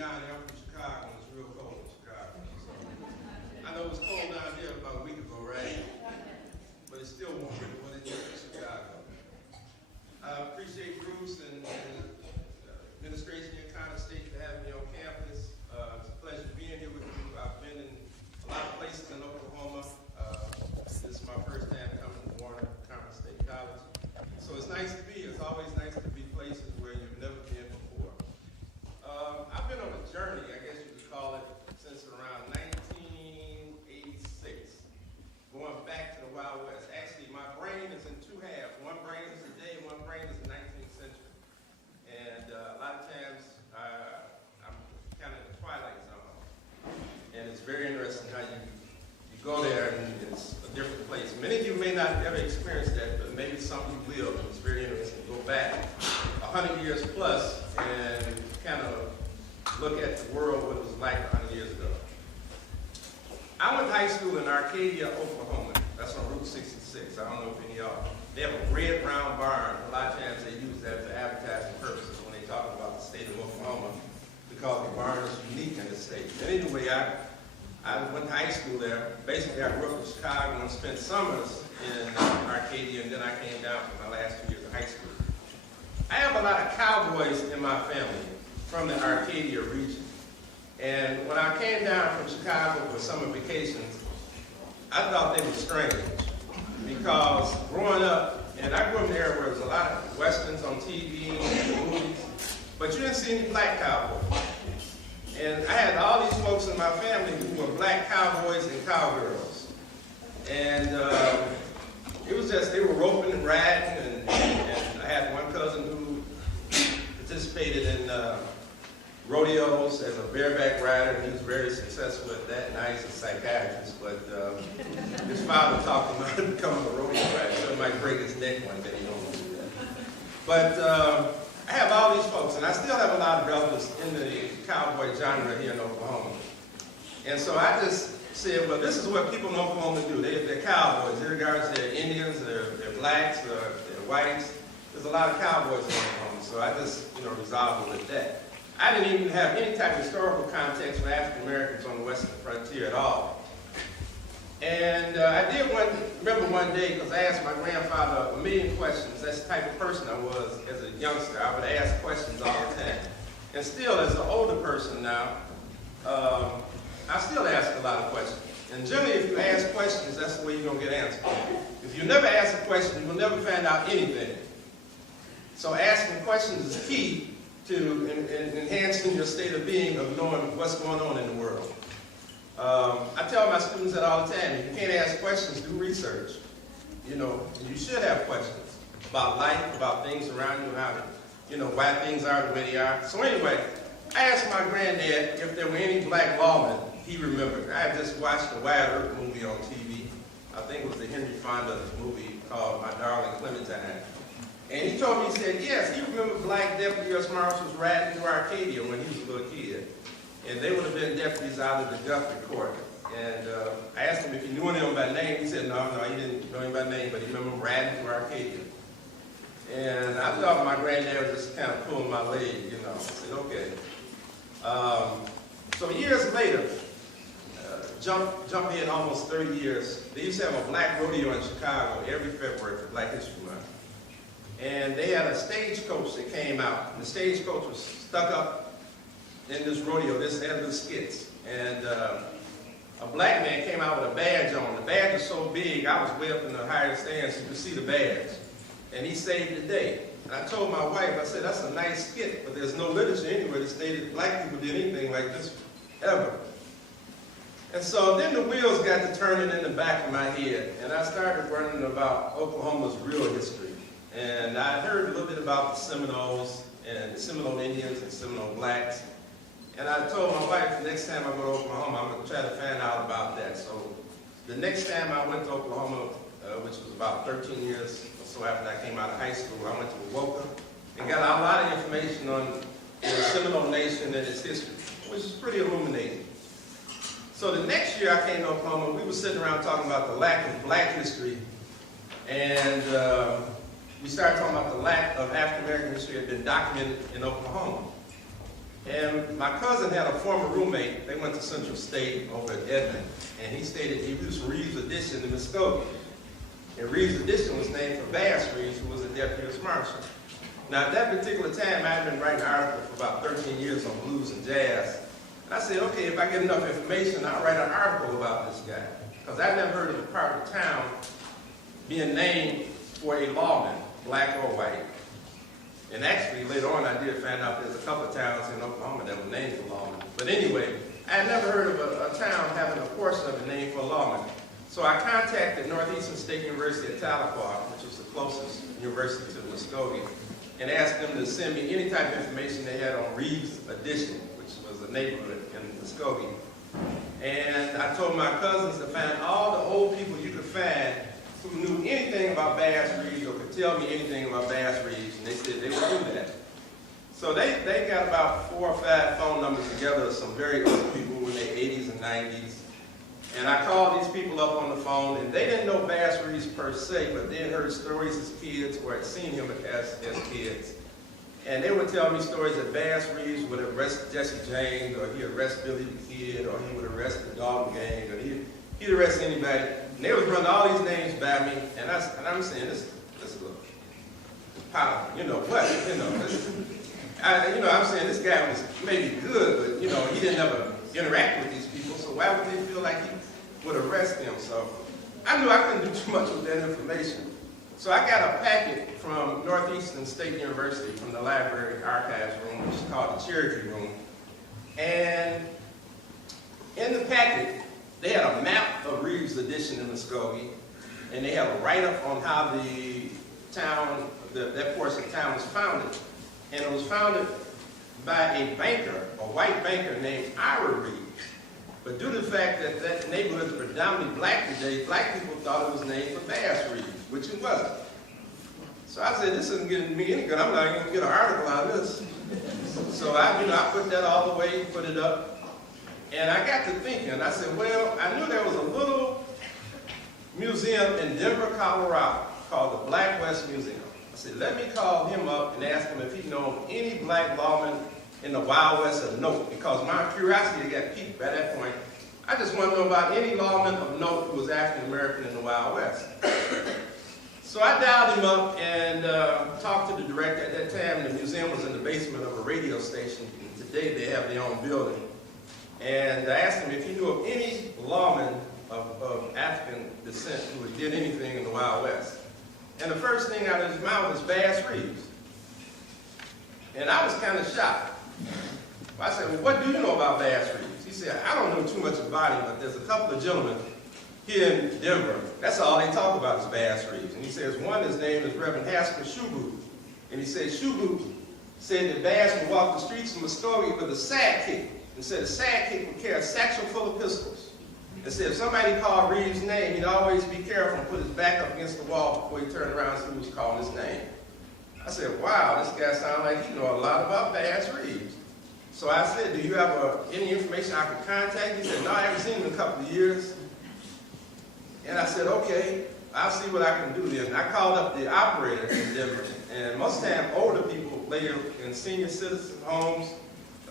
down here. I'm from Chicago, and it's real cold in Chicago. So I know it was cold down here about a week ago, right? But it's still warmer than what it is in Chicago. I appreciate Bruce and administration here at Conner State for having me on campus. It's a pleasure being here with you. I've been in a lot of places in Oklahoma. This is my first time coming to Warner, Conner State College. So it's nice to be. It's always nice to be places where you've never been before. I've been on a journey, I guess you could call it, since around 1986, going back to the Wild West. Actually, my brain is in two halves. One brain is today, one brain is the 19th century. And a lot of times, I'm kind of in the twilight zone. And it's very interesting how you go there and it's a different place. Many of you may not have ever experienced that, but maybe some of you will. It's very interesting to go back 100 years plus and kind of look at the world, what it was like 100 years ago. I went to high school in Arcadia, Oklahoma. That's on Route 66. I don't know if any of y'all. They have a red brown barn. A lot of times they use that for advertising purposes when they talk about the state of Oklahoma because the barn is unique in the state. But anyway, I went to high school there. Basically, I grew up in Chicago and spent summers in Arcadia, and then I came down for my last 2 years of high school. I have a lot of cowboys in my family from the Arcadia region. And when I came down from Chicago for summer vacations, I thought they were strange because growing up, and I grew up in an area where there was a lot of westerns on TV and movies, but you didn't see any black cowboys. And I had all these folks in my family who were black cowboys and cowgirls. And it was just, they were roping and riding, and I had one cousin who participated in rodeos as a bareback rider, and he was very successful at that. Now he's a psychiatrist, but his father talked him about becoming a rodeo rider, so he might break his neck one day, he don't want to do that. But I have all these folks, and I still have a lot of relatives in the cowboy genre here in Oklahoma. And so I just said, well, this is what people in Oklahoma do. They're cowboys. Regardless, they're Indians, they're blacks, they're whites. There's a lot of cowboys in Oklahoma, so I just, resolved with that. I didn't even have any type of historical context for African Americans on the western frontier at all. And I did remember one day, because I asked my grandfather a million questions. That's the type of person I was as a youngster. I would ask questions all the time. And still, as an older person now, I still ask a lot of questions. And generally, if you ask questions, that's the way you're going to get answers. If you never ask a question, you will never find out anything. So asking questions is key to enhancing your state of being, of knowing what's going on in the world. I tell my students that all the time. If you can't ask questions, do research. You should have questions about life, about things around you, how to, why things are the way they are. So anyway, I asked my granddad if there were any black lawmen. He remembered. I had just watched the Wyatt Earp movie on TV. I think it was the Henry Fonda movie called My Darling Clementine. And he told me, he said, yes, he remembered black deputy U.S. marshals riding through Arcadia when he was a little kid. And they would have been deputies out of the Guthrie Court. And I asked him if he knew any of them by name. He said, no, he didn't know him by name, but he remembered them riding through Arcadia. And I thought my granddad was just kind of pulling my leg, I said, okay. So years later, jump in almost 30 years, they used to have a black rodeo in Chicago every February for Black History Month. And they had a stagecoach that came out. And the stagecoach was stuck up in this rodeo. They had little skits. And a black man came out with a badge on. The badge was so big, I was way up in the higher stands, so you could see the badge. And he saved the day. And I told my wife, I said, that's a nice skit, but there's no literature anywhere that stated black people did anything like this ever. And so then the wheels got to turning in the back of my head, and I started learning about Oklahoma's real history. And I heard a little bit about the Seminoles, and the Seminole Indians and Seminole blacks. And I told my wife, next time I go to Oklahoma, I'm going to try to find out about that. So the next time I went to Oklahoma, which was about 13 years or so after I came out of high school, I went to Awoka and got a lot of information on the Seminole Nation and its history, which is pretty illuminating. So the next year I came to Oklahoma, we were sitting around talking about the lack of black history, and we started talking about the lack of African American history that had been documented in Oklahoma. And my cousin had a former roommate. They went to Central State over at Edmond, and he stated he was from Reeves Addition in Muskogee. And Reeves Addition was named for Bass Reeves, who was a deputy marshal. Now, at that particular time, I had been writing articles for about 13 years on blues and jazz. And I said, okay, if I get enough information, I'll write an article about this guy. Because I'd never heard of a part of town being named for a lawman, black or white. And actually, later on, I did find out there's a couple of towns in Oklahoma that were named for lawmen. But anyway, I had never heard of a town having a portion of it named for a lawman. So I contacted Northeastern State University at Tahlequah, which was the closest university to Muskogee, and asked them to send me any type of information they had on Reeves Addition, which was a neighborhood in Muskogee. And I told my cousins to find all the old people you could find who knew anything about Bass Reeves or could tell me anything about Bass Reeves, and they said they would do that. So they got about 4 or 5 phone numbers together of some very old people in their 80s and 90s. And I called these people up on the phone, and they didn't know Bass Reeves per se, but they had heard stories as kids or had seen him as kids. And they would tell me stories that Bass Reeves would arrest Jesse James, or he'd arrest Billy the Kid, or he would arrest the Dalton Gang, or he'd arrest anybody. And they would run all these names by me, and I'm saying, this is a power, you know what, I'm saying this guy was maybe good, but he didn't ever interact with these people, so why would they feel like he would arrest them? So I knew I couldn't do too much with that information. So I got a packet from Northeastern State University, from the library archives room, which is called the Cherokee Room. And in the packet, they had a map of Reeves Addition in Muskogee, and they had a write-up on how the town, that portion of town was founded. And it was founded by a banker, a white banker named Ira Reeves. But due to the fact that that neighborhood is predominantly black today, black people thought it was named for Bass Reeves, which it wasn't. So I said, this isn't getting me any good. I'm not going to get an article on this. So I put that all the way, put it up. And I got to thinking, I said, well, I knew there was a little museum in Denver, Colorado, called the Black West Museum. I said, let me call him up and ask him if he known any black lawmen in the Wild West of note, because my curiosity got piqued by that point. I just want to know about any lawman of note who was African American in the Wild West. So I dialed him up and talked to the director. At that time, the museum was in the basement of a radio station. And today they have their own building. And I asked him if he knew of any lawman of African descent who did anything in the Wild West. And the first thing out of his mouth was Bass Reeves. And I was kind of shocked. I said, well, what do you know about Bass Reeves? He said, I don't know too much about him, but there's a couple of gentlemen here in Denver. That's all they talk about is Bass Reeves. And he says, one, his name is Reverend Haskell Shoeboot. And he said, Shoeboot said that Bass would walk the streets of Muskogee with a sidekick. And said a sidekick would carry a satchel full of pistols. And said if somebody called Reeves' name, he'd always be careful and put his back up against the wall before he turned around and see who was calling his name. I said, wow, this guy sounds like he knows a lot about Bass Reeves. So I said, do you have any information I could contact? He said, no, I haven't seen him in a couple of years. And I said, okay, I'll see what I can do then. I called up the operator in Denver, and most of the time, older people later in senior citizen homes,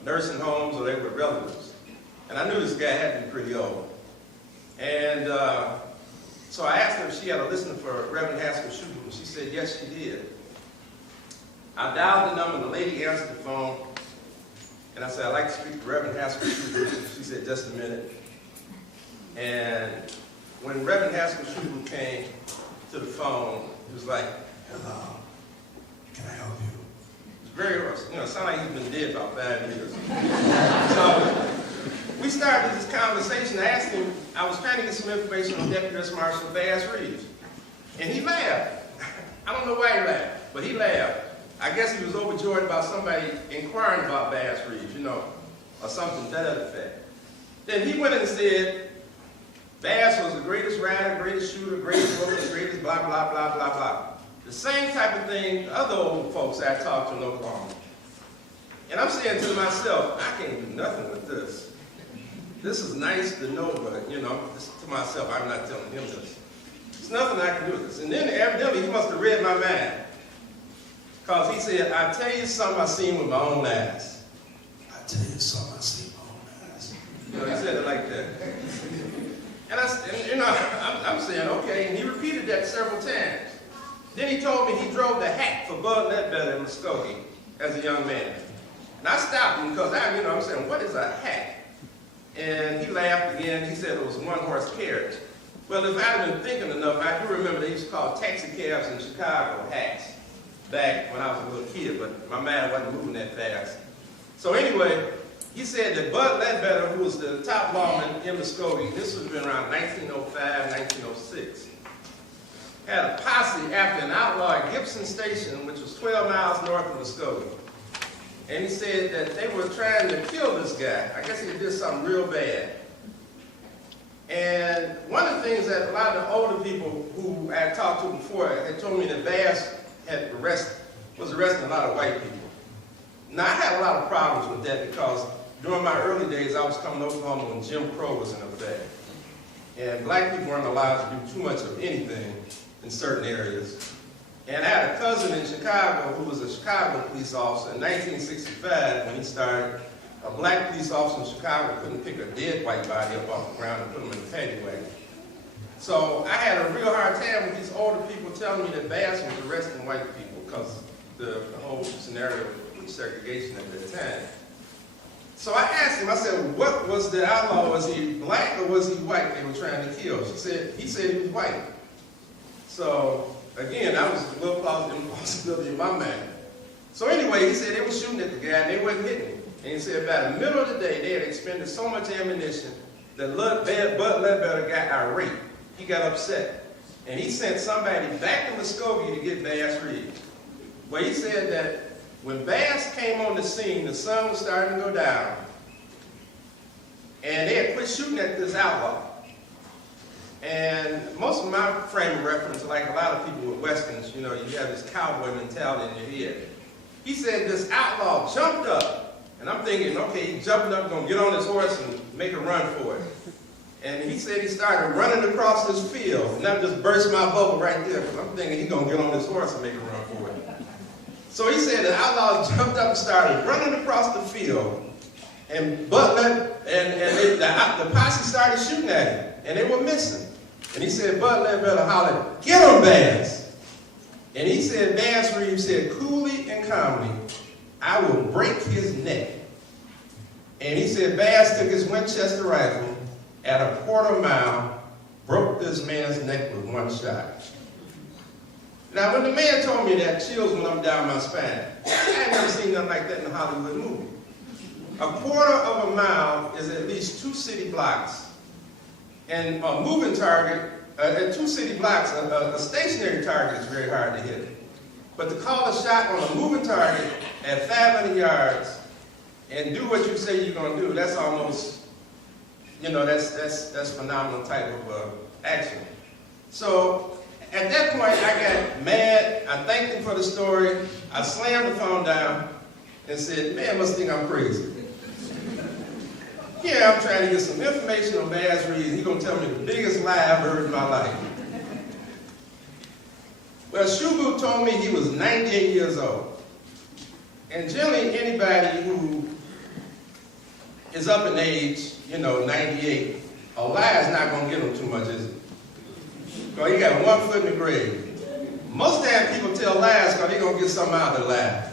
nursing homes, or they were relatives. And I knew this guy had to be pretty old. And so I asked her if she had a listener for Reverend Haskell Shoeboot, and she said, yes, she did. I dialed the number, and the lady answered the phone, and I said, I'd like to speak to Reverend Haskell Shoeboot. She said, just a minute. And when Reverend Haskell Shoeboot came to the phone, he was like, hello, can I help you? It was very, it sounded like he'd been dead about 5 years. So we started this conversation. I asked him, I was trying to get some information on Deputy Marshal Bass Reeves. And he laughed. I don't know why he laughed, but he laughed. I guess he was overjoyed about somebody inquiring about Bass Reeves, or something to that effect. Then he went and said, Bass was the greatest rider, greatest shooter, greatest roller, greatest blah, blah, blah, blah, blah. The same type of thing other old folks I talked to in Oklahoma. And I'm saying to myself, I can't do nothing with this. This is nice to know, but, to myself, I'm not telling him this. There's nothing I can do with this. And then evidently he must have read my mind. Because he said, I tell you something I've seen with my own eyes. I tell you something, I see my own eyes. You know, he said it like that. And I'm saying, okay, and he repeated that several times. Then he told me he drove the hack for Bud Ledbetter in Muskogee as a young man. And I stopped him because I'm saying, what is a hack? And he laughed again. He said it was a one-horse carriage. Well, if I'd been thinking enough, I do remember they used to call taxi cabs in Chicago hacks back when I was a little kid, but my mind wasn't moving that fast. So anyway, he said that Bud Ledbetter, who was the top lawman in Muskogee, this would have been around 1905, 1906, had a posse after an outlaw at Gibson Station, which was 12 miles north of Muskogee. And he said that they were trying to kill this guy. I guess he did something real bad. And one of the things that a lot of the older people who I had talked to before had told me that Bass was arresting a lot of white people. Now, I had a lot of problems with that because during my early days, I was coming to Oklahoma when Jim Crow was in effect. And black people weren't allowed to do too much of anything in certain areas. And I had a cousin in Chicago who was a Chicago police officer in 1965 when he started. A black police officer in Chicago couldn't pick a dead white body up off the ground and put him in the paddy wagon. So I had a real hard time with these older people telling me that Bass was arresting white people because the whole scenario of police segregation at that time. So I asked him, I said, what was the outlaw? Was he black or was he white they were trying to kill? He said he was white. So again, that was a little possibility in my mind. So anyway, he said they were shooting at the guy and they wasn't hitting him. And he said about the middle of the day, they had expended so much ammunition that Bud Ledbetter got irate. He got upset. And he sent somebody back to Muskogee to get Bass Reeves. Well, he said that when Bass came on the scene, the sun was starting to go down. And they had quit shooting at this outlaw. And most of my frame of reference, like a lot of people with Westerns, you have this cowboy mentality in your head. He said this outlaw jumped up. And I'm thinking, okay, he jumping up, going to get on his horse and make a run for it. And he said he started running across this field. And that just burst my bubble right there, because I'm thinking he's going to get on his horse and make a run for it. So he said the outlaw jumped up and started running across the field. And the posse started shooting at him. And they were missing. And he said, Bud Ledbetter hollered, "Get him, Bass!" And he said, Bass Reeves said coolly and calmly, "I will break his neck." And he said Bass took his Winchester rifle at a quarter mile, broke this man's neck with one shot. Now, when the man told me that, chills went up down my spine. I had never seen nothing like that in a Hollywood movie. A quarter of a mile is at least 2 city blocks. And a moving target, at 2 city blocks, a stationary target is very hard to hit. But to call a shot on a moving target at 500 yards and do what you say you're going to do, that's almost, that's phenomenal type of action. So at that point, I got mad. I thanked him for the story. I slammed the phone down and said, man must think I'm crazy. Here I'm trying to get some information on Bass Reeves. He's going to tell me the biggest lie I've heard in my life. Well, Shubu told me he was 98 years old. And generally anybody who is up in age, 98, a lie is not going to get him too much, is it? Because he got one foot in the grave. Most times people tell lies because they're going to get something out of the lie.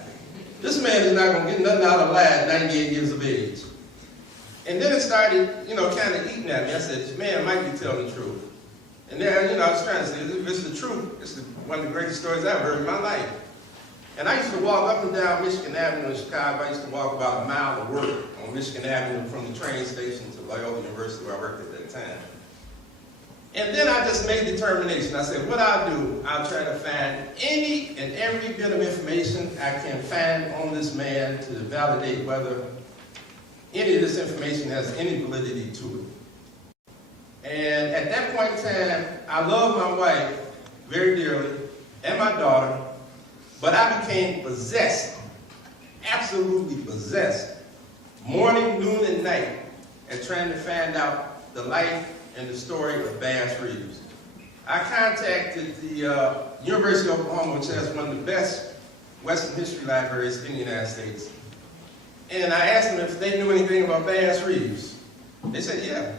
This man is not going to get nothing out of the lie at 98 years of age. And then it started, kind of eating at me. I said, this man might be telling the truth. And then, I was trying to say, if it's the truth, it's one of the greatest stories I've heard in my life. And I used to walk up and down Michigan Avenue in Chicago. I used to walk about a mile to work on Michigan Avenue from the train station to Loyola University where I worked at that time. And then I just made a determination. I said, what I'll do, I'll try to find any and every bit of information I can find on this man to validate whether any of this information has any validity to it. And at that point in time, I loved my wife very dearly and my daughter, but I became possessed, absolutely possessed, morning, noon, and night at trying to find out the life and the story of Bass Reeves. I contacted the University of Oklahoma, which has one of the best Western history libraries in the United States. And I asked them if they knew anything about Bass Reeves. They said, yeah.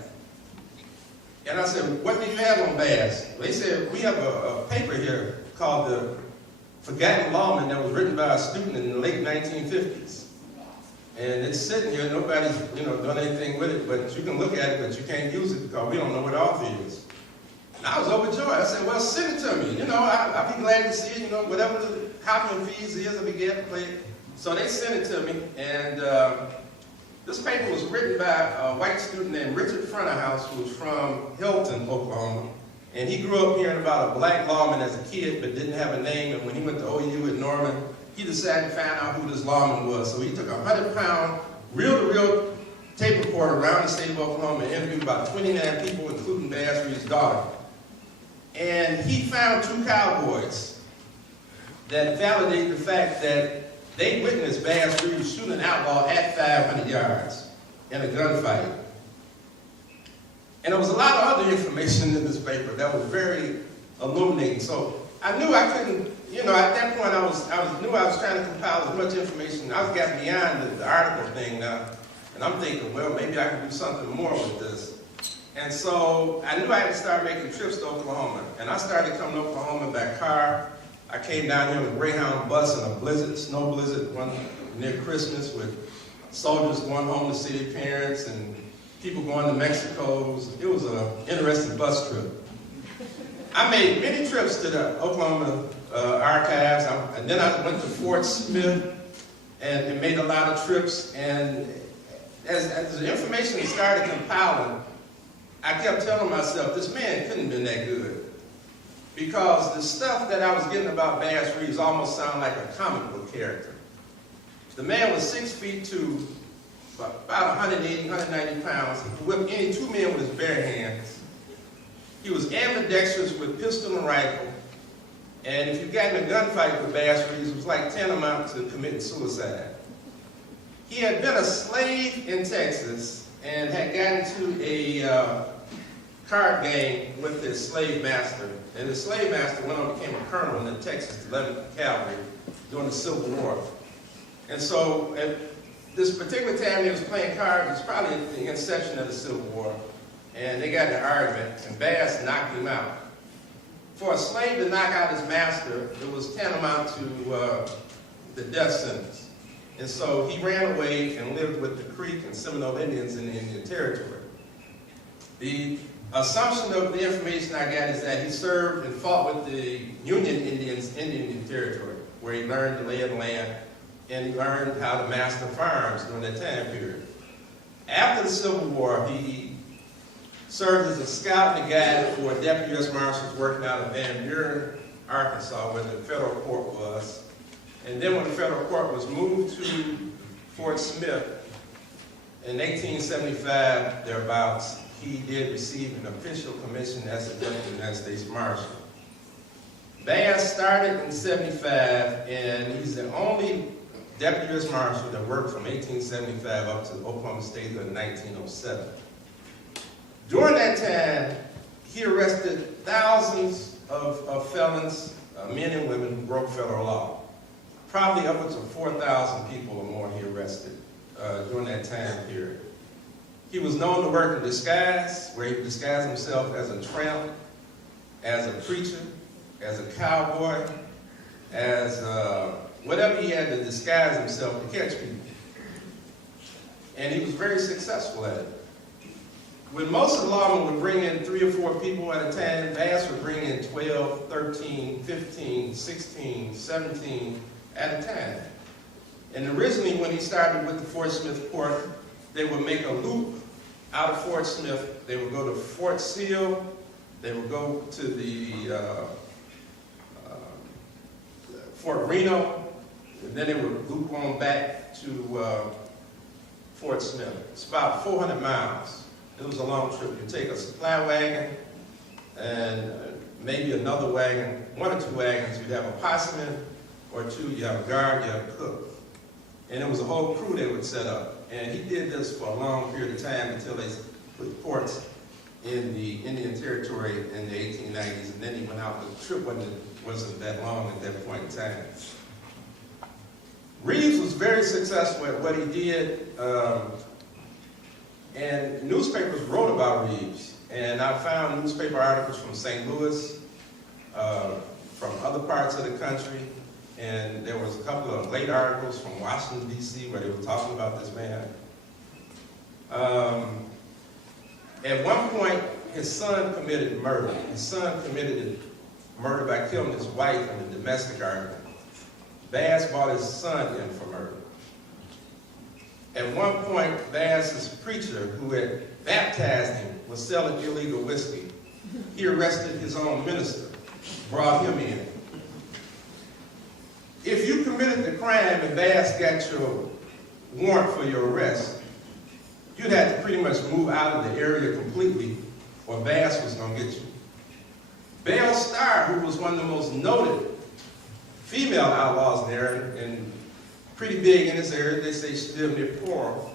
And I said, what do you have on Bass? They said, we have a paper here called the Forgotten Lawman that was written by a student in the late 1950s. And it's sitting here, nobody's done anything with it, but you can look at it, but you can't use it because we don't know what the author is. And I was overjoyed. I said, well, send it to me. I'd be glad to see it, whatever the copying fees is, I'll be glad to play it. So they sent it to me, and this paper was written by a white student named Richard Fronterhouse, who was from Hilton, Oklahoma. And he grew up hearing about a black lawman as a kid, but didn't have a name. And when he went to OU at Norman, he decided to find out who this lawman was. So he took a 100-pound, reel-to-reel tape recorder around the state of Oklahoma and interviewed about 29 people, including Bass Reeves' daughter. And he found two cowboys that validated the fact that they witnessed Bass Reeves shoot an outlaw at 500 yards in a gunfight. And there was a lot of other information in this paper that was very illuminating. So I knew I couldn't, at that point I knew I was trying to compile as much information. I was got beyond the article thing now. And I'm thinking, well, maybe I can do something more with this. And so I knew I had to start making trips to Oklahoma. And I started coming to Oklahoma by car. I came down here on a Greyhound bus in a blizzard, snow blizzard, one near Christmas with soldiers going home to see their parents and people going to Mexico. It was an interesting bus trip. I made many trips to the Oklahoma archives, and then I went to Fort Smith and made a lot of trips. And as the information started compiling, I kept telling myself, this man couldn't have been that good. Because the stuff that I was getting about Bass Reeves almost sounded like a comic book character. The man was 6 feet 2, about 180, 190 pounds. He could whip any two men with his bare hands. He was ambidextrous with pistol and rifle. And if you got in a gunfight with Bass Reeves, it was like tantamount to committing suicide. He had been a slave in Texas and had gotten to a card game with his slave master. And the slave master went on and became a colonel in the Texas 11th Cavalry during the Civil War. And so at this particular time he was playing cards, it was probably at the inception of the Civil War, and they got in an argument, and Bass knocked him out. For a slave to knock out his master, it was tantamount to the death sentence. And so he ran away and lived with the Creek and Seminole Indians in the Indian Territory. The assumption of the information I got is that he served and fought with the Union Indians in the Indian Territory, where he learned the lay of the land and he learned how to master firearms during that time period. After the Civil War, he served as a scout and a guide for Deputy U.S. Marshals working out of Van Buren, Arkansas, where the federal court was. And then when the federal court was moved to Fort Smith in 1875, thereabouts, he did receive an official commission as a Deputy United States Marshal. Bass started in 75, and he's the only Deputy U.S. Marshal that worked from 1875 up to Oklahoma statehood in 1907. During that time, he arrested thousands of felons, men and women who broke federal law. Probably upwards of 4,000 people or more he arrested during that time period. He was known to work in disguise, where he disguised himself as a tramp, as a preacher, as a cowboy, as whatever he had to disguise himself to catch people. And he was very successful at it. When most of the lawmen would bring in 3 or 4 people at a time, Bass would bring in 12, 13, 15, 16, 17 at a time. And originally when he started with the Fort Smith Court, they would make a loop out of Fort Smith. They would go to Fort Seal. They would go to the Fort Reno. And then they would loop on back to Fort Smith. It's about 400 miles. It was a long trip. You take a supply wagon and maybe another wagon, 1 or 2 wagons. You'd have a posseman or 2. You have a guard, you have a cook. And it was a whole crew they would set up. And he did this for a long period of time until they put ports in the Indian Territory in the 1890s. And then he went out. The trip wasn't that long at that point in time. Reeves was very successful at what he did, and newspapers wrote about Reeves. And I found newspaper articles from St. Louis, from other parts of the country, and there was a couple of late articles from Washington, D.C., where they were talking about this man. At one point, his son committed murder. His son committed murder by killing his wife in a domestic argument. Bass brought his son in for murder. At one point, Bass's preacher, who had baptized him, was selling illegal whiskey. He arrested his own minister, brought him in. If you committed the crime and Bass got your warrant for your arrest, you'd have to pretty much move out of the area completely, or Bass was going to get you. Belle Starr, who was one of the most noted female outlaws in there, and pretty big in this area, they say she lived near Pearl.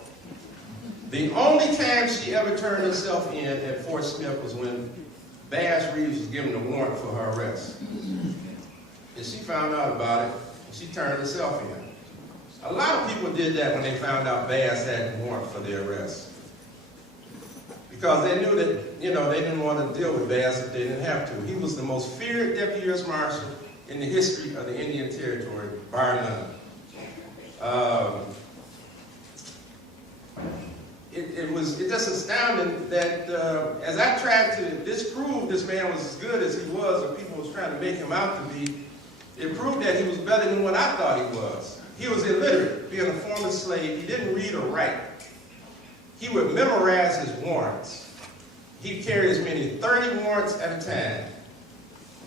The only time she ever turned herself in at Fort Smith was when Bass Reeves was given a warrant for her arrest. And she found out about it, and she turned herself in. A lot of people did that when they found out Bass had a warrant for their arrest. Because they knew that, they didn't want to deal with Bass if they didn't have to. He was the most feared deputy U.S. Marshal in the history of the Indian Territory, bar none. It just astounding that as I tried to disprove this man was as good as he was, or people was trying to make him out to be, it proved that he was better than what I thought he was. He was illiterate, being a former slave. He didn't read or write. He would memorize his warrants. He'd carry as many 30 warrants at a time.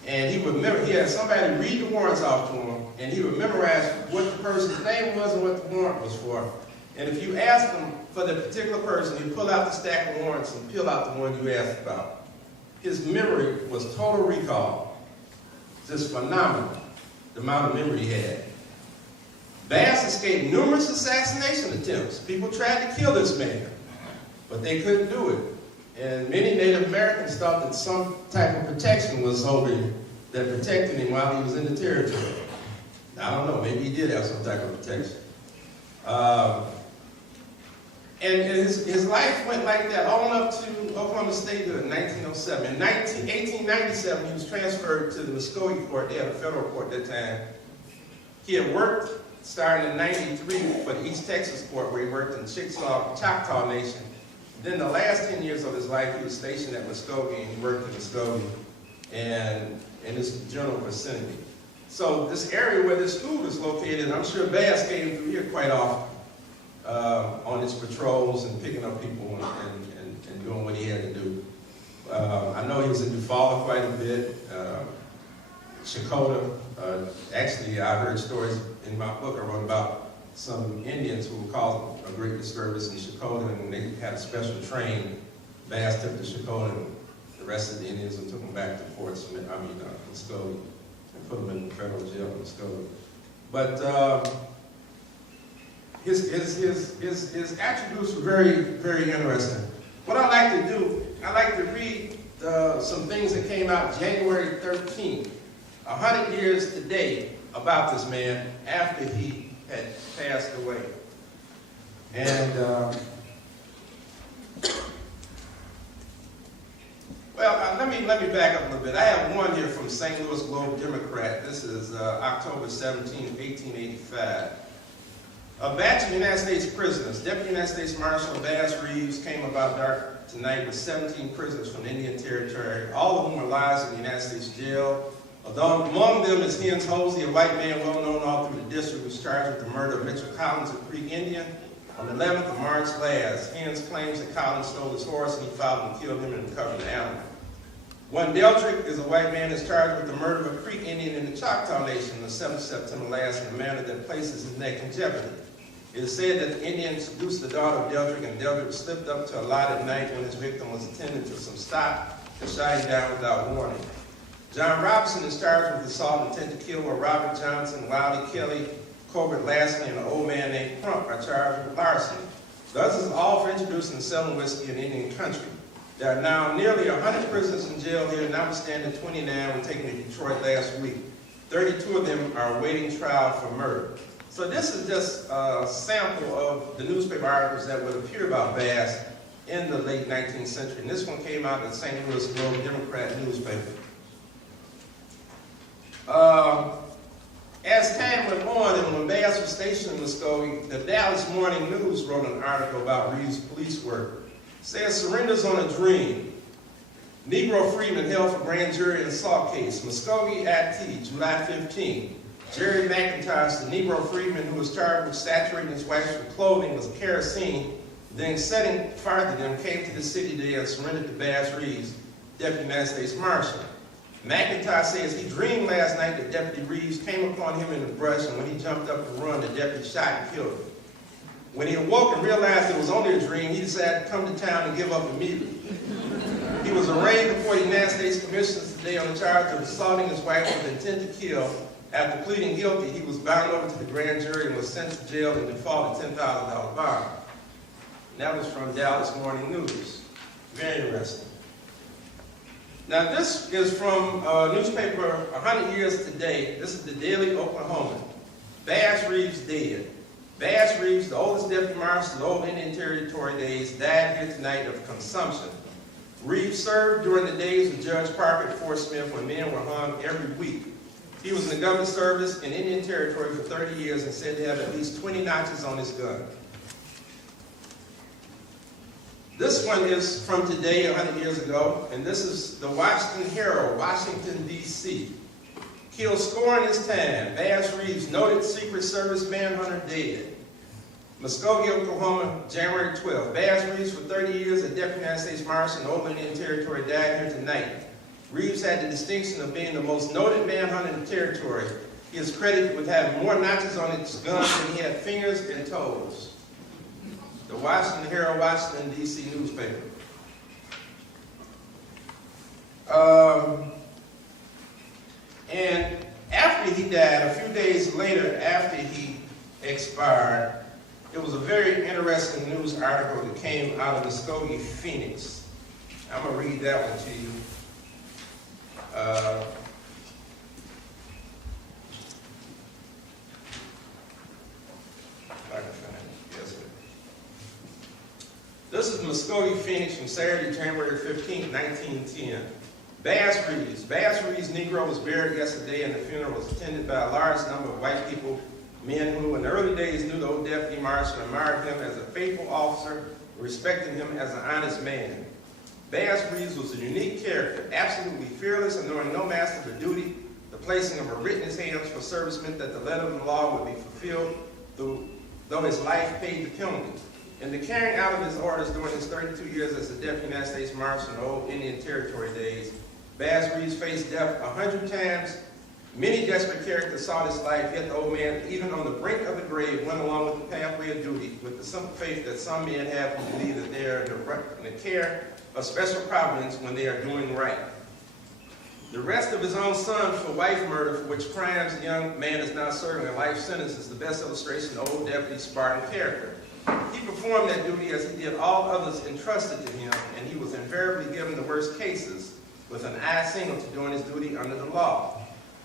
And he had somebody read the warrants off to him, and he would memorize what the person's name was and what the warrant was for. And if you asked him for the particular person, he'd pull out the stack of warrants and peel out the one you asked about. His memory was total recall. Just phenomenal, the amount of memory he had. Bass escaped numerous assassination attempts. People tried to kill this man, but they couldn't do it. And many Native Americans thought that some type of protection was over him that protected him while he was in the territory. I don't know, maybe he did have some type of protection. And his life went like that on up to Oklahoma statehood in 1907. In 1897, he was transferred to the Muskogee court. They had a federal court at that time. He had worked, starting in 93, for the East Texas court, where he worked in Choctaw Nation. Then the last 10 years of his life, he was stationed at Muskogee, and he worked in Muskogee and in this general vicinity. So this area where this school is located, I'm sure Bass came through here quite often on his patrols and picking up people and doing what he had to do. I know he was in Eufaula quite a bit, Shakota. Actually, I heard stories in my book I wrote about some Indians who caused a great disturbance in Shakota, and they had a special train. Bass took to Shakota and the rest of the Indians and took them back to Muskogee, and put them in the federal jail in Muskogee. But his attributes were very, very interesting. What I like to do, I like to read some things that came out January 13th, 100 years today, about this man after he had passed away. And, let me back up a little bit. I have one here from St. Louis Globe Democrat. This is October 17, 1885. A batch of United States prisoners. Deputy United States Marshal Bass Reeves came about dark tonight with 17 prisoners from the Indian Territory, all of whom are lives in the United States jail. Among them is Hens Hosey, a white man well known all through the district, who was charged with the murder of Mitchell Collins, a Creek Indian. On the 11th of March last, Hens claims that Collins stole his horse, and he fouled and killed him and recovered the animal. One Deltrick is a white man who is charged with the murder of a Creek Indian in the Choctaw Nation on the 7th of September last in a manner that places his neck in jeopardy. It is said that the Indian seduced the daughter of Deltrick, and Deltrick slipped up to a lot at night when his victim was attending to some stock and shot him down without warning. John Robinson is charged with assault and intent to kill, while Robert Johnson, Wiley Kelly, Corbett Lasky, and an old man named Crump are charged with larceny. The others are all for introducing and selling whiskey in Indian country. There are now nearly 100 prisoners in jail here, notwithstanding 29 were taken to Detroit last week. 32 of them are awaiting trial for murder. So this is just a sample of the newspaper articles that would appear about Bass in the late 19th century. And this one came out in the St. Louis Globe Democrat newspaper. As time went on, and when Bass was stationed in Muskogee, the Dallas Morning News wrote an article about Reeves' police work. It says, surrenders on a dream. Negro freedmen held for grand jury in assault case. Muskogee at July 15. Jerry McIntosh, the Negro freedman who was charged with saturating his wife with clothing with kerosene, then setting fire to them, came to the city today and surrendered to Bass Reeves, Deputy United States Marshal. McIntosh says he dreamed last night that Deputy Reeves came upon him in the brush, and when he jumped up to run, the deputy shot and killed him. When he awoke and realized it was only a dream, he decided to come to town and give up immediately. He was arraigned before the United States Commissioners today on the charge of assaulting his wife with intent to kill. After pleading guilty, he was bound over to the grand jury and was sent to jail and defaulted $10,000 bond. And that was from Dallas Morning News. Very interesting. Now this is from a newspaper 100 Years Today. This is the Daily Oklahoman. Bass Reeves dead. Bass Reeves, the oldest deputy marshal of the old Indian Territory days, died here tonight of consumption. Reeves served during the days of Judge Parker at Fort Smith when men were hung every week. He was in the government service in Indian Territory for 30 years and said to have at least 20 notches on his gun. This one is from today, 100 years ago, and this is the Washington Herald, Washington, D.C. Killed scoring his time. Bass Reeves, noted Secret Service manhunter, dead. Muskogee, Oklahoma, January 12. Bass Reeves, for 30 years, a Deputy United States Marshal in the old Indian Territory, died here tonight. Reeves had the distinction of being the most noted manhunter in the territory. He is credited with having more notches on his gun than he had fingers and toes. The Washington Herald, Washington, D.C. newspaper. And after he died, a few days later after he expired, it was a very interesting news article that came out of the Muskogee Phoenix. I'm going to read that one to you. This is Muskogee Phoenix from Saturday, January 15, 1910. Bass Reeves. Bass Reeves' Negro was buried yesterday, and the funeral was attended by a large number of white people, men who in the early days knew the old deputy marshal and admired him as a faithful officer and respected him as an honest man. Bass Reeves was a unique character, absolutely fearless and knowing no master of duty. The placing of a writ in his hands for service meant that the letter of the law would be fulfilled, though his life paid the penalty. In the carrying out of his orders during his 32 years as the Deputy United States Marshal in the old Indian Territory days, Bass Reeves faced death 100 times. Many desperate characters sought his life, yet the old man, even on the brink of the grave, went along with the pathway of duty with the simple faith that some men have who believe that they are in the care of special providence when they are doing right. The arrest of his own son for wife murder, for which crimes the young man is now serving a life sentence, is the best illustration of the old deputy's Spartan character. He performed that duty as he did all others entrusted to him, and he was invariably given the worst cases, with an eye single to doing his duty under the law.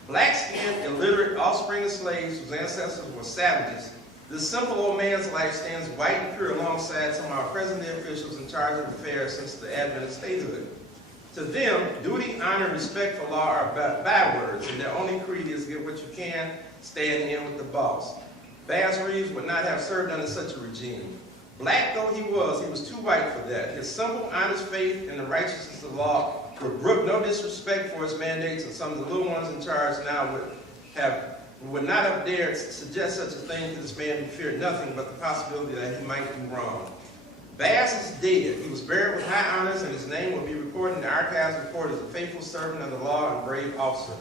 Black-skinned, illiterate offspring of slaves whose ancestors were savages, this simple old man's life stands white and pure alongside some of our present-day officials in charge of affairs since the advent of statehood. To them, duty, honor, and respect for law are bywords, and their only creed is get what you can, stand in with the boss. Bass Reeves would not have served under such a regime. Black though he was too white for that. His simple, honest faith in the righteousness of the law would brook no disrespect for his mandates, and some of the little ones in charge now would not have dared suggest such a thing to this man who feared nothing but the possibility that he might do wrong. Bass is dead. He was buried with high honors, and his name will be recorded in the archives report as a faithful servant of the law and brave officer.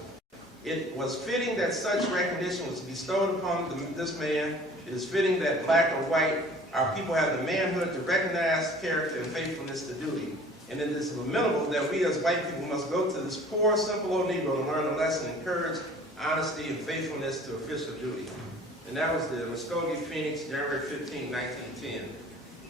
It was fitting that such recognition was bestowed upon this man. It is fitting that black or white, our people have the manhood to recognize character and faithfulness to duty. And it is lamentable that we as white people must go to this poor, simple old Negro to learn a lesson in courage, honesty, and faithfulness to official duty. And that was the Muskogee Phoenix, January 15, 1910.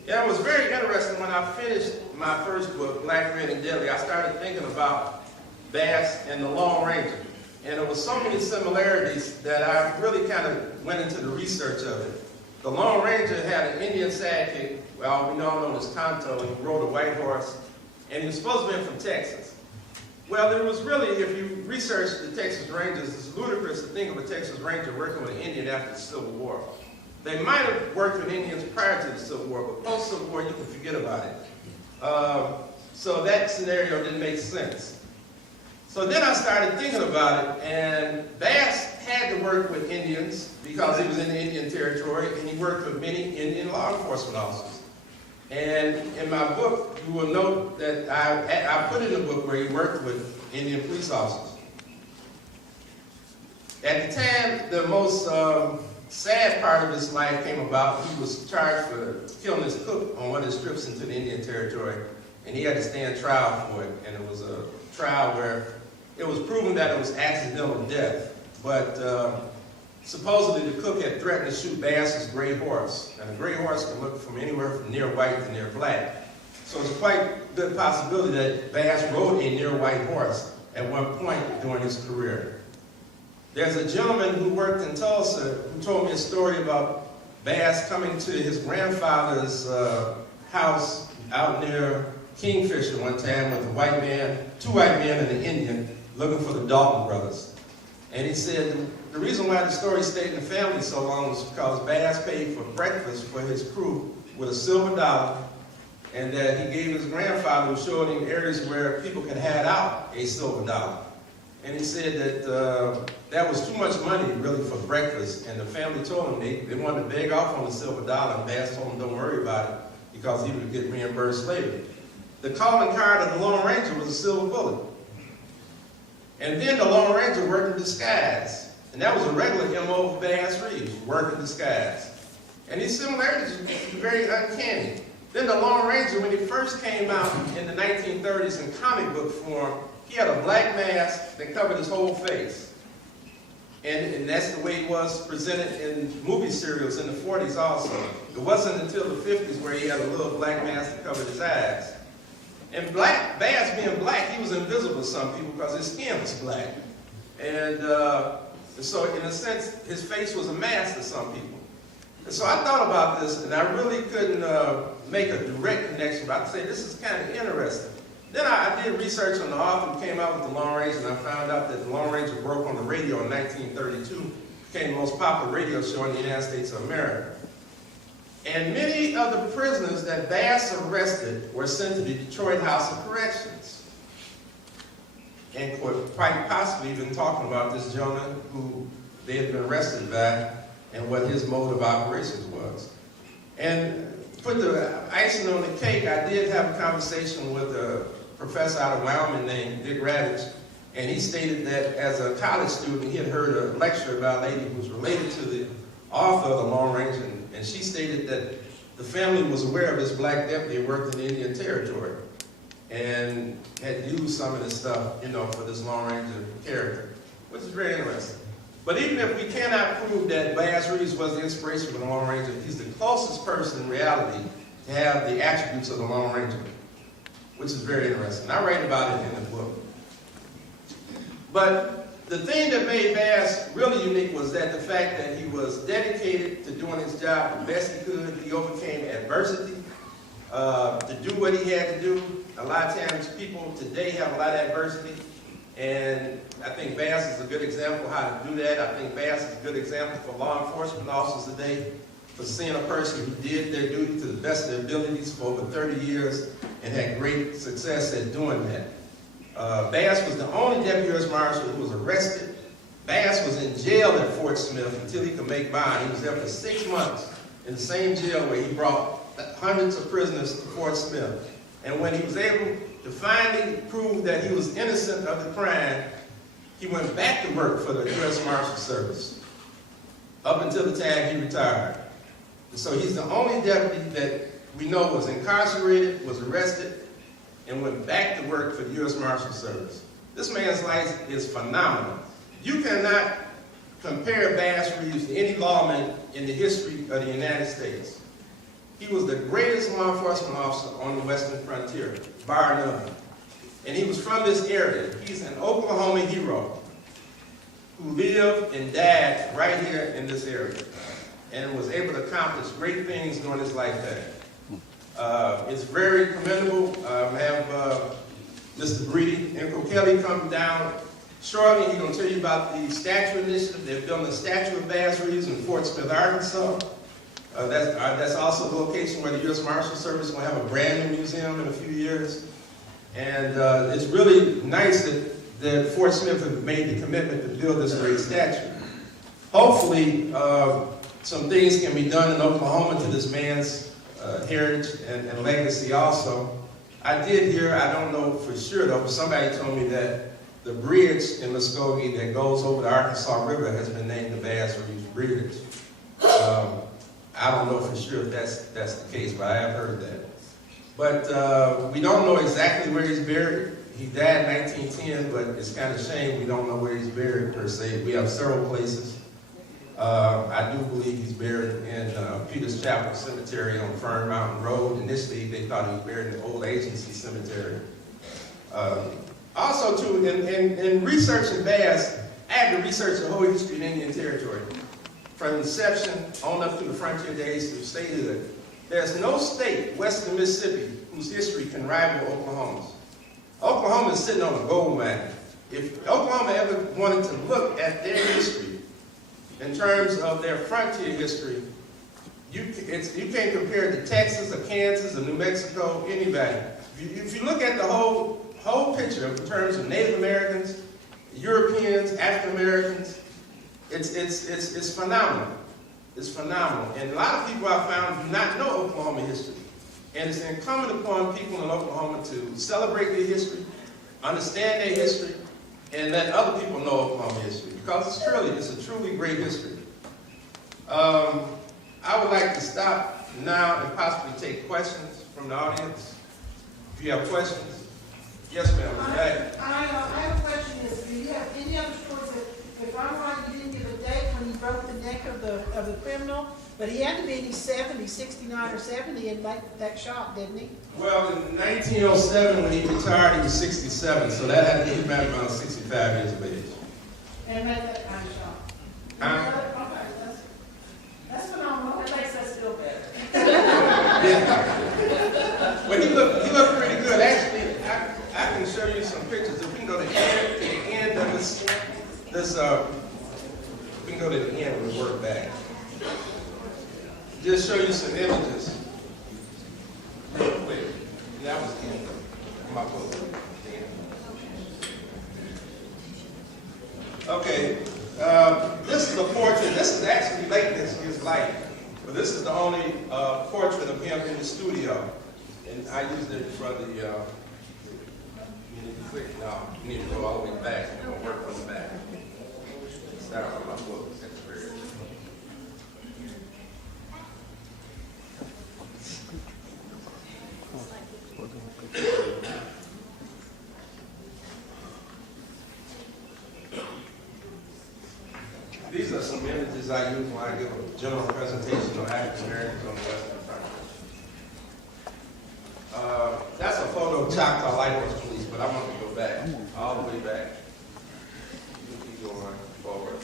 Yeah, it was very interesting when I finished my first book, Black, Red, and Deadly. I started thinking about Bass and the Lone Ranger. And there was so many similarities that I really kind of went into the research of it. The Lone Ranger had an Indian sidekick, well, we all know him as Tonto, and he rode a white horse, and he was supposed to be from Texas. Well, there was really, if you research the Texas Rangers, it's ludicrous to think of a Texas Ranger working with an Indian after the Civil War. They might have worked with Indians prior to the Civil War, but post-Civil War, you can forget about it. So that scenario didn't make sense. So then I started thinking about it, and Bass had to work with Indians because he was in the Indian Territory, and he worked with many Indian law enforcement officers. And in my book, you will note that I put in the book where he worked with Indian police officers. At the time, the most sad part of his life came about. He was charged for killing his cook on one of his trips into the Indian Territory, and he had to stand trial for it. And it was a trial where it was proven that it was accidental death, but supposedly the cook had threatened to shoot Bass's gray horse, and a gray horse can look from anywhere from near white to near black. So it's quite a good possibility that Bass rode a near white horse at one point during his career. There's a gentleman who worked in Tulsa who told me a story about Bass coming to his grandfather's house out near Kingfisher one time with a white man, two white men and an Indian, looking for the Dalton brothers. And he said the reason why the story stayed in the family so long was because Bass paid for breakfast for his crew with a silver dollar, and that he gave his grandfather, who showed him areas where people could hide out, a silver dollar. And he said that that was too much money, really, for breakfast. And the family told him they wanted to beg off on the silver dollar, and Bass told him don't worry about it because he would get reimbursed later. The calling card of the Lone Ranger was a silver bullet. And then the Lone Ranger worked in disguise. And that was a regular MO of Bass Reeves, work in disguise. And these similarities are very uncanny. Then the Lone Ranger, when he first came out in the 1930s in comic book form, he had a black mask that covered his whole face. And that's the way he was presented in movie serials in the 40s also. It wasn't until the 50s where he had a little black mask that covered his eyes. And Bass being black, he was invisible to some people because his skin was black. And so in a sense, his face was a mask to some people. And so I thought about this, and I really couldn't make a direct connection, but I'd say this is kind of interesting. Then I did research on the author who came out with the Lone Ranger, and I found out that the Lone Ranger broke on the radio in 1932, became the most popular radio show in the United States of America. And many of the prisoners that Bass arrested were sent to the Detroit House of Corrections. And quite possibly even talking about this gentleman who they had been arrested by and what his mode of operations was. And put the icing on the cake, I did have a conversation with a professor out of Wyoming named Dick Ravitch, and he stated that as a college student, he had heard a lecture about a lady who was related to the author of the Lone Ranger, and she stated that the family was aware of this black deputy who worked in the Indian Territory and had used some of this stuff, for this Lone Ranger character, which is very interesting. But even if we cannot prove that Bass Reeves was the inspiration for the Lone Ranger, he's the closest person in reality to have the attributes of the Lone Ranger, which is very interesting. I write about it in the book. But the thing that made Bass really unique was that the fact that he was dedicated to doing his job the best he could. He overcame adversity to do what he had to do. A lot of times people today have a lot of adversity, and I think Bass is a good example of how to do that. I think Bass is a good example for law enforcement officers today, for seeing a person who did their duty to the best of their abilities for over 30 years and had great success at doing that. Bass was the only deputy U.S. Marshal who was arrested. Bass was in jail at Fort Smith until he could make bond. He was there for 6 months in the same jail where he brought hundreds of prisoners to Fort Smith. And when he was able to finally prove that he was innocent of the crime, he went back to work for the U.S. Marshal Service up until the time he retired. So he's the only deputy that we know was incarcerated, was arrested, and went back to work for the U.S. Marshal Service. This man's life is phenomenal. You cannot compare Bass Reeves to any lawman in the history of the United States. He was the greatest law enforcement officer on the Western frontier, bar none. And he was from this area. He's an Oklahoma hero. who lived and died right here in this area and was able to accomplish great things during his lifetime. It's very commendable. I have Mr. Breedy and Kelly come down shortly. He's going to tell you about the statue initiative. They're building a statue of Bass Reeves in Fort Smith, Arkansas. That's also the location where the U.S. Marshal Service is going to have a brand new museum in a few years. And it's really nice that Fort Smith have made the commitment to build this great statue. Hopefully, some things can be done in Oklahoma to this man's heritage and legacy also. I did hear, I don't know for sure though, but somebody told me that the bridge in Muskogee that goes over the Arkansas River has been named the Bass Reeves Bridge. I don't know for sure if that's the case, but I have heard that. But we don't know exactly where he's buried. He died in 1910, but it's kind of a shame we don't know where he's buried per se. We have several places. I do believe he's buried in Peters Chapel Cemetery on Fern Mountain Road. Initially, they thought he was buried in the old agency cemetery. Also, too, in researching Bass, I had to research the whole history of Indian Territory. From inception on up to the frontier days to statehood. There's no state west of Mississippi whose history can rival Oklahoma's. Oklahoma is sitting on a gold mine. If Oklahoma ever wanted to look at their history in terms of their frontier history, you can't compare it to Texas or Kansas or New Mexico, anybody. If you look at the whole picture in terms of Native Americans, Europeans, African Americans, it's phenomenal. It's phenomenal. And a lot of people I found do not know Oklahoma history. And it's incumbent upon people in Oklahoma to celebrate their history, understand their history, and let other people know Oklahoma history. Because it's a truly great history. I would like to stop now and possibly take questions from the audience. If you have questions. Yes, ma'am. I have a question. Do you have any other stories that, if I'm right, you didn't give a date when he broke the neck of the criminal, but he had to be in his 70s, 69 or 70, and that shot, didn't he? Well, in 1907, when he retired, he was 67, so that had to be about 65 years of age. And made that kind of shot. Okay, that's phenomenal. That makes us feel better. Yeah. Well, he looked pretty good. Actually, I can show you some pictures. If we can go to the end of this, we can go to the end and work back. Just show you some images. Real quick. That was the end of my book. Okay. This is a portrait. This is actually late in his life. But this is the only portrait of him in the studio. And I used it for the, you need to click, no, you need to go all the way back. I'm going to work from the back. Start on my book. These are some images I use when I give a general presentation on African Americans on the Western Front. That's a photo of Choctaw Lighthouse Police, but I want to go back, all the way back. You keep going forward.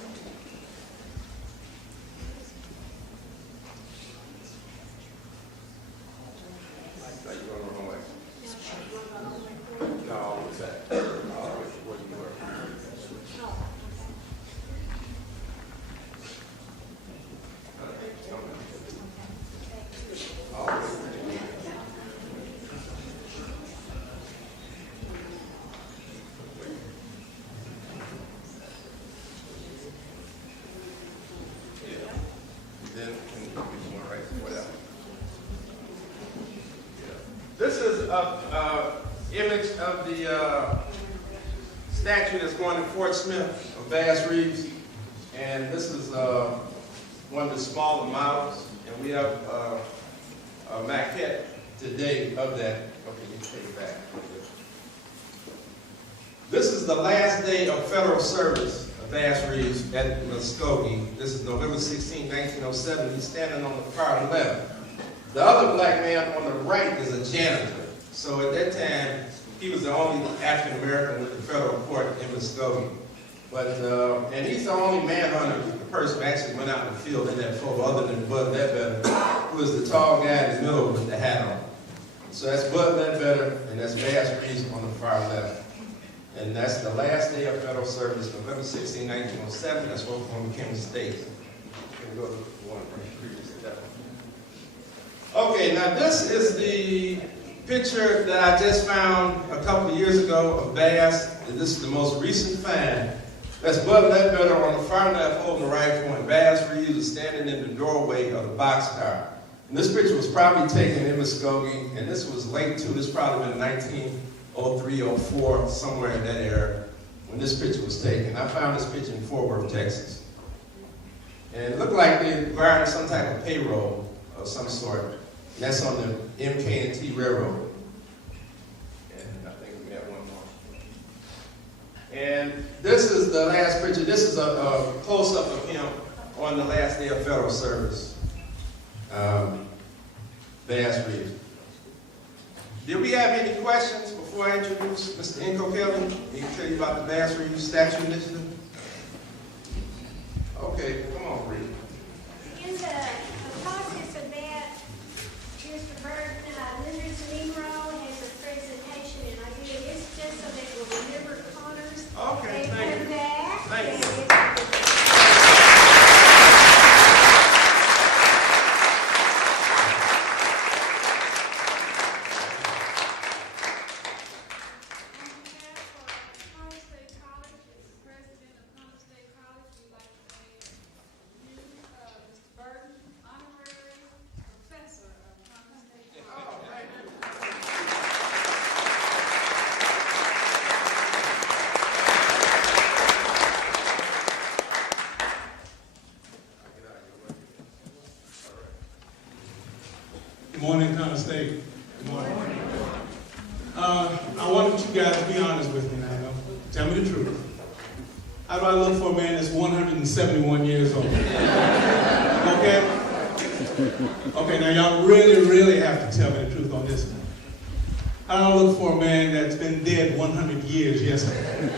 Are you going the wrong way? No, all the way back. All the way to where you were. This is an image of the statue that's going to Fort Smith of Bass Reeves. And this is one of the smaller models. And we have a maquette today of that. Okay, you take it back. This is the last day of federal service of Bass Reeves at Muskogee. This is November 16, 1907. He's standing on the far left. The other black man on the right is a janitor. So at that time, he was the only African American with the federal court in Muskogee. But, and he's the only manhunter person who actually went out in the field in that photo, other than Bud Ledbetter, who was the tall guy in the middle with the hat on. So that's Bud Ledbetter, and that's Bass Reeves on the far left. And that's the last day of federal service, November 16, 1907. That's when we became a state. Can we go to the one previous to that one? Okay, now this is the picture that I just found a couple of years ago of Bass. And this is the most recent find. That's Bud Ledbetter on the far left holding the rifle, and Bass Reeves is standing in the doorway of the boxcar. And this picture was probably taken in Muskogee, and this was late too. This probably been 1903, 04, somewhere in that era when this picture was taken. I found this picture in Fort Worth, Texas. And it looked like they guarded some type of payroll of some sort. And that's on the MK&T Railroad. And I think we have one more. And this is the last picture. This is a close-up of him on the last day of federal service. Bass Reeves. Did we have any questions before I introduce Mr. Inco Kelly? He can tell you about the Bass Reeves Statue Initiative. Okay, come on, Reed. In the process of that, Mr. Burton, Linda's Nero has a presentation, and I did this just so that we'll remember Connors. Okay, thank you. Thank you. Good morning, Connor State. Good morning. I wanted you guys to be honest with me now. Tell me the truth. How do I look for a man that's 171 years old? Okay? Okay, now y'all really have to tell me the truth on this one. How do I look for a man that's been dead 100 years yesterday?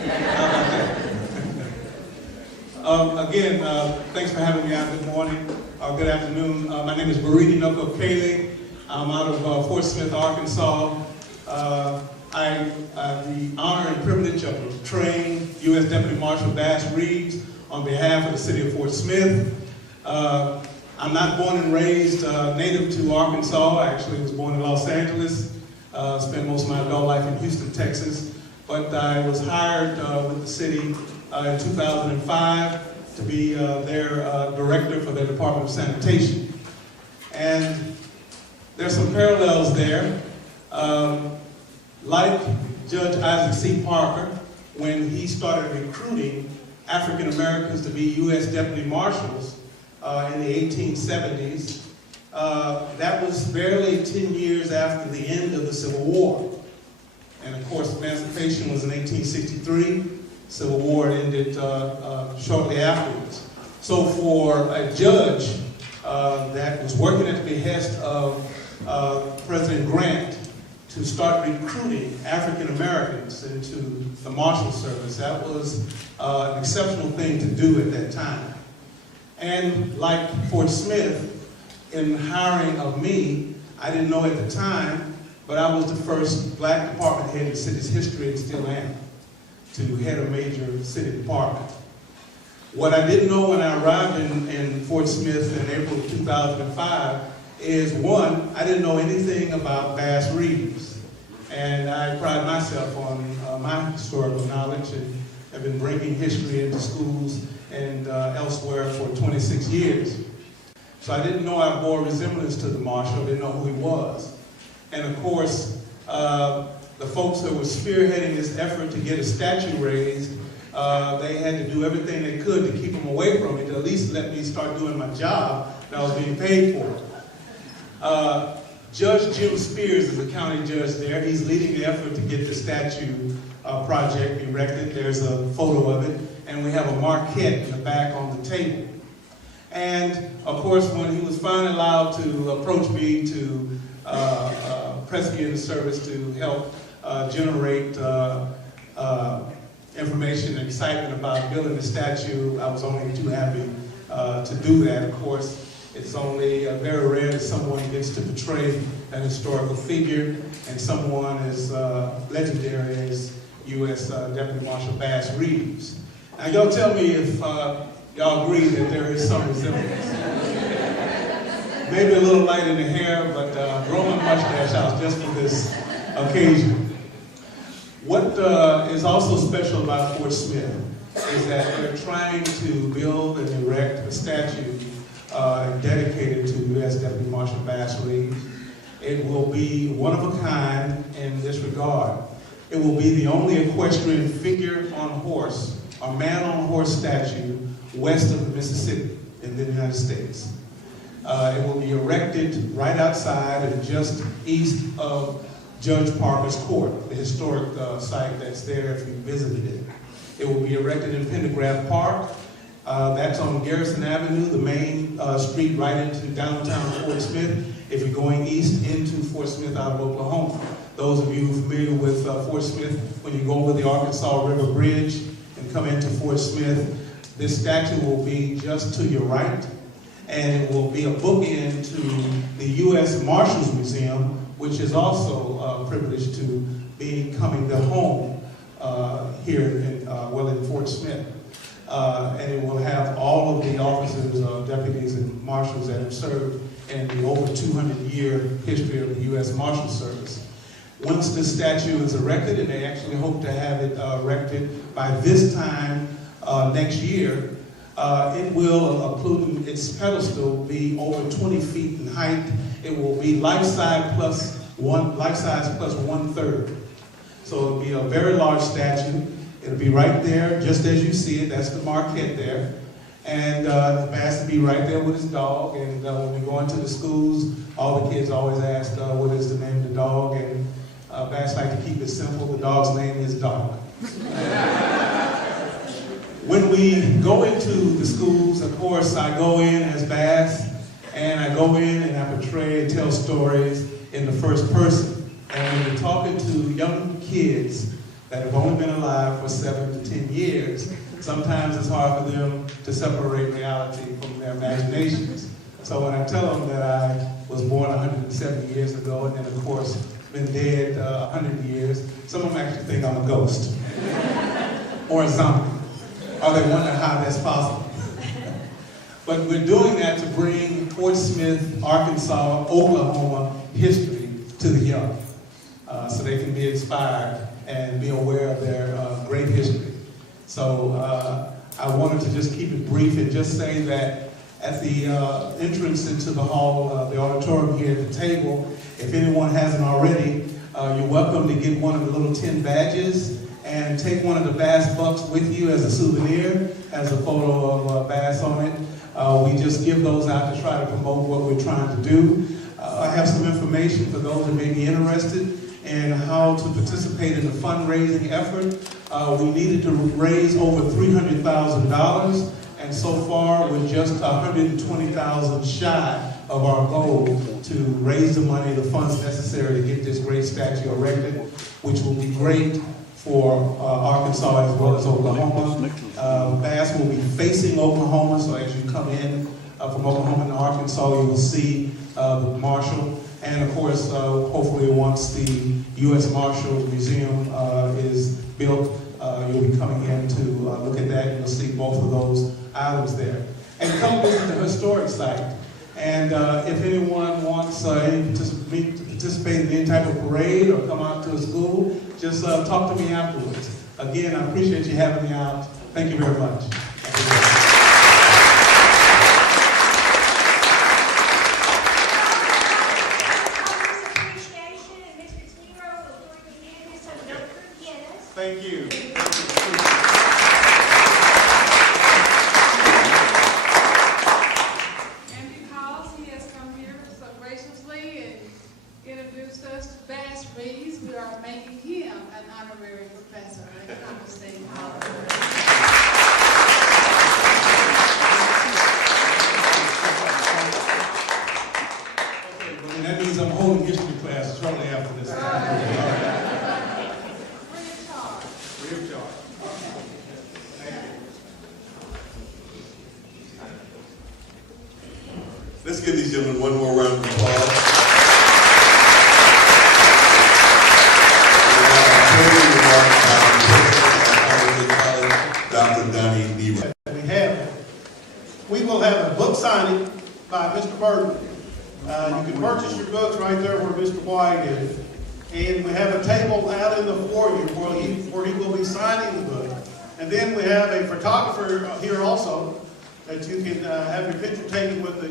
How about that? Again, thanks for having me out. Good morning, good afternoon. My name is Burton Kelly. I'm out of Fort Smith, Arkansas. I have the honor and privilege of training U.S. Deputy Marshal Bass Reeves on behalf of the city of Fort Smith. I'm not born and raised native to Arkansas. I actually was born in Los Angeles. Spent most of my adult life in Houston, Texas. But I was hired with the city in 2005 to be their director for their Department of Sanitation. And there's some parallels there. Like Judge Isaac C. Parker, when he started recruiting African Americans to be U.S. Deputy Marshals in the 1870s, that was barely 10 years after the end of the Civil War. And of course, emancipation was in 1863. Civil War ended shortly afterwards. So for a judge that was working at the behest of President Grant to start recruiting African Americans into the Marshal Service, that was an exceptional thing to do at that time. And like Fort Smith, in hiring of me, I didn't know at the time, but I was the first black department head in the city's history, and still am, to head a major city department. What I didn't know when I arrived in Fort Smith in April of 2005 is, one, I didn't know anything about Bass Reeves. And I pride myself on my historical knowledge and have been bringing history into schools and elsewhere for 26 years. So I didn't know I bore resemblance to the Marshal, didn't know who he was. And of course, the folks that were spearheading this effort to get a statue raised, they had to do everything they could to keep him away from me, to at least let me start doing my job that I was being paid for. Judge Jim Spears is the county judge there. He's leading the effort to get the statue project erected. There's a photo of it. And we have a marquette in the back on the table. And of course, when he was finally allowed to approach me to press me into service to help generate information and excitement about building the statue, I was only too happy to do that. Of course, it's only very rare that someone gets to portray an historical figure and someone as legendary as U.S. Deputy Marshal Bass Reeves. Now, y'all tell me if y'all agree that there is some resemblance. Maybe a little light in the hair, but growing a mustache out just for this occasion. What is also special about Fort Smith is that they're trying to build and erect a statue dedicated to U.S. Deputy Marshal Bass Reeves. It will be one of a kind in this regard. It will be the only equestrian figure on horse, or man on horse statue west of the Mississippi in the United States. It will be erected right outside and just east of Judge Parker's Court, the historic site that's there if you visited it. It will be erected in Pendergraft Park. That's on Garrison Avenue, the main street right into downtown Fort Smith, if you're going east into Fort Smith out of Oklahoma. Those of you familiar with Fort Smith, when you go over the Arkansas River Bridge and come into Fort Smith, this statue will be just to your right, and it will be a bookend to the U.S. Marshals Museum, which is also privileged to becoming the home here in Fort Smith. And it will have all of the officers, deputies, and marshals that have served in the over 200-year history of the U.S. Marshal Service. Once the statue is erected, and they actually hope to have it erected by this time next year, it will, including its pedestal, be over 20 feet in height. It will be life-size plus 1/3. So it'll be a very large statue. It'll be right there, just as you see it. That's the marquette there. And Bass will be right there with his dog. And when we go into the schools, all the kids always ask, what is the name of the dog? And Bass like to keep it simple. The dog's name is Dog. When we go into the schools, of course, I go in as Bass, and I go in and I portray and tell stories in the first person. And when you're talking to young kids that have only been alive for 7 to 10 years, sometimes it's hard for them to separate reality from their imaginations. So when I tell them that I was born 170 years ago, and then of course been dead 100 years, some of them actually think I'm a ghost or a zombie, or they wonder how that's possible. But we're doing that to bring Fort Smith, Arkansas, Oklahoma history to the young, so they can be inspired and be aware of their great history. So I wanted to just keep it brief and just say that at the entrance into the hall, the auditorium here at the table, if anyone hasn't already, you're welcome to get one of the little tin badges and take one of the Bass Bucks with you as a souvenir, as a photo of Bass on it. We just give those out to try to promote what we're trying to do. I have some information for those that may be interested in how to participate in the fundraising effort. We needed to raise over $300,000, and so far we're just $120,000 shy of our goal to raise the money, the funds necessary to get this great statue erected, which will be great for Arkansas as well as Oklahoma. Bass will be facing Oklahoma, so as you come in from Oklahoma to Arkansas, you will see the Marshal. And of course, hopefully once the U.S. Marshals Museum is built, you'll be coming in to look at that, and you'll see both of those items there. And come visit the historic site. And if anyone wants to participate in any type of parade or come out to a school, just talk to me afterwards. Again, I appreciate you having me out. Thank you very much. Thank you. And because he has come here so graciously and introduced us to Bass Reeves, we are making him an honorary professor at Economic State College. Okay, well, that means I'm holding history class shortly after this. Free of charge. Free of charge. signing by Mr. Burton. You can purchase your books right there where Mr. White is. And we have a table out in the foyer where he will be signing the book. And then we have a photographer here also that you can have your picture taken with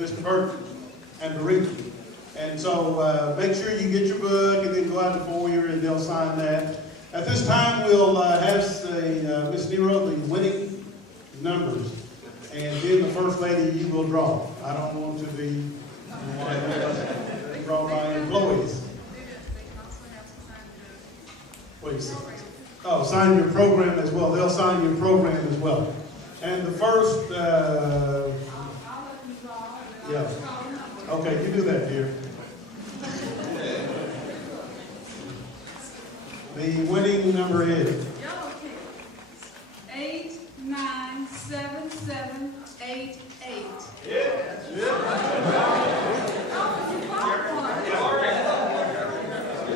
Mr. Burton and Bariki. And so make sure you get your book and then go out in the foyer and they'll sign that. At this time, we'll have Ms. Nero, the winning numbers. And then the First Lady, you will draw. I don't want to be drawn by employees. Please. Oh, sign your program as well. They'll sign your program as well. And the first, yeah. Okay, you do that, dear. The winning number is? Yellow ticket. 897788.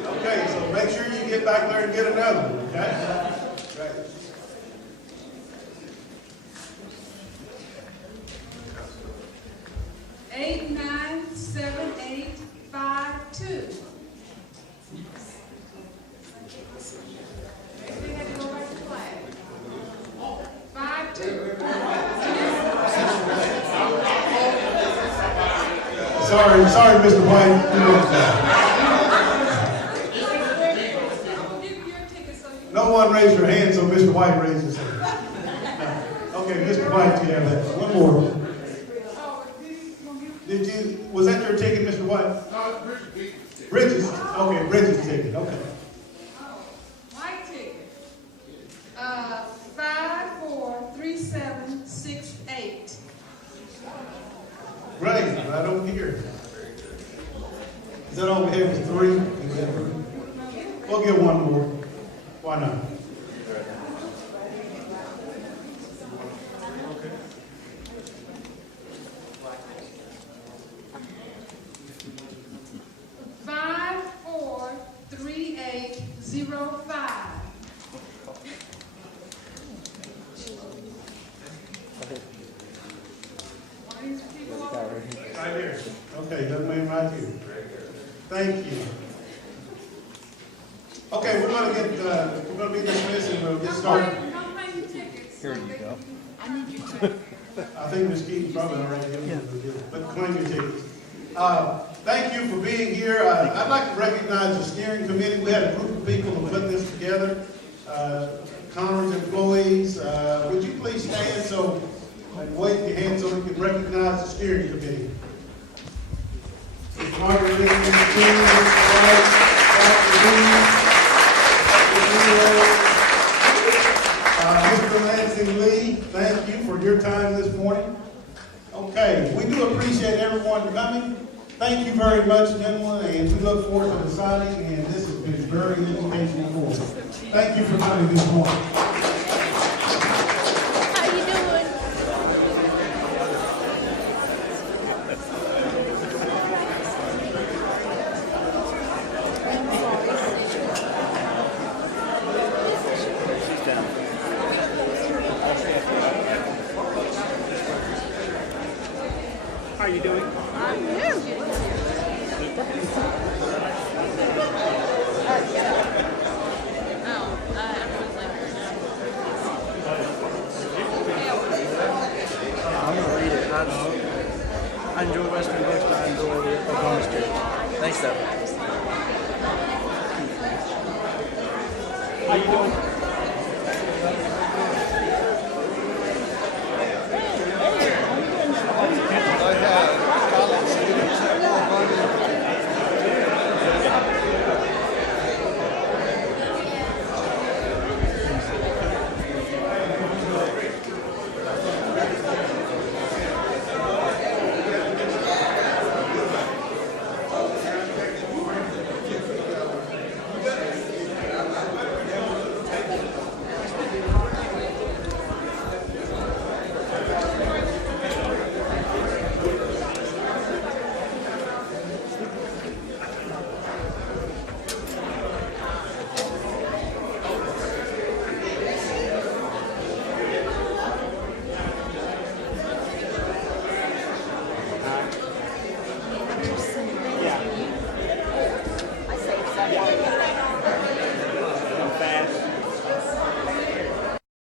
Okay, so make sure you get back there and get another one, okay? Right. Eight, 9, 7, 8, 5, 2. They had to go back to class. 5, 2. Sorry, Mr. White. No one raised your hand, so Mr. White raised his hand. Okay, Mr. White, you have that. One more. Was that your ticket, Mr. White? No, Bridges. Okay, Bridges ticket. Okay. Oh, white ticket. 543768. Right over here. Is that all we have is 3? We'll get one more. Why not? Five, 4, 3, 8, 0, 5. Right here. Okay, young man right here. Thank you. Okay, we're gonna be dismissed and we'll get started. Here you go. I think Ms. Keaton probably already given you, but claim your tickets. Thank you for being here. I'd like to recognize the steering committee. We had a group of people who put this together. Conference employees, would you please stand so and wave your hand so we can recognize the steering committee. Ms. Margaret Lee, Ms. King, Mr. White, Dr. Mr. Lansing Lee, thank you for your time this morning. Okay, we do appreciate everyone coming. Thank you very much, gentlemen, and we look forward to the signing, and this has been very educational for us. Thank you for coming this morning. How you doing? How are you doing? I'm good. I'm going to read it. I enjoy Western books, but I enjoy the Oklahoma Street. Thanks, though. How you doing?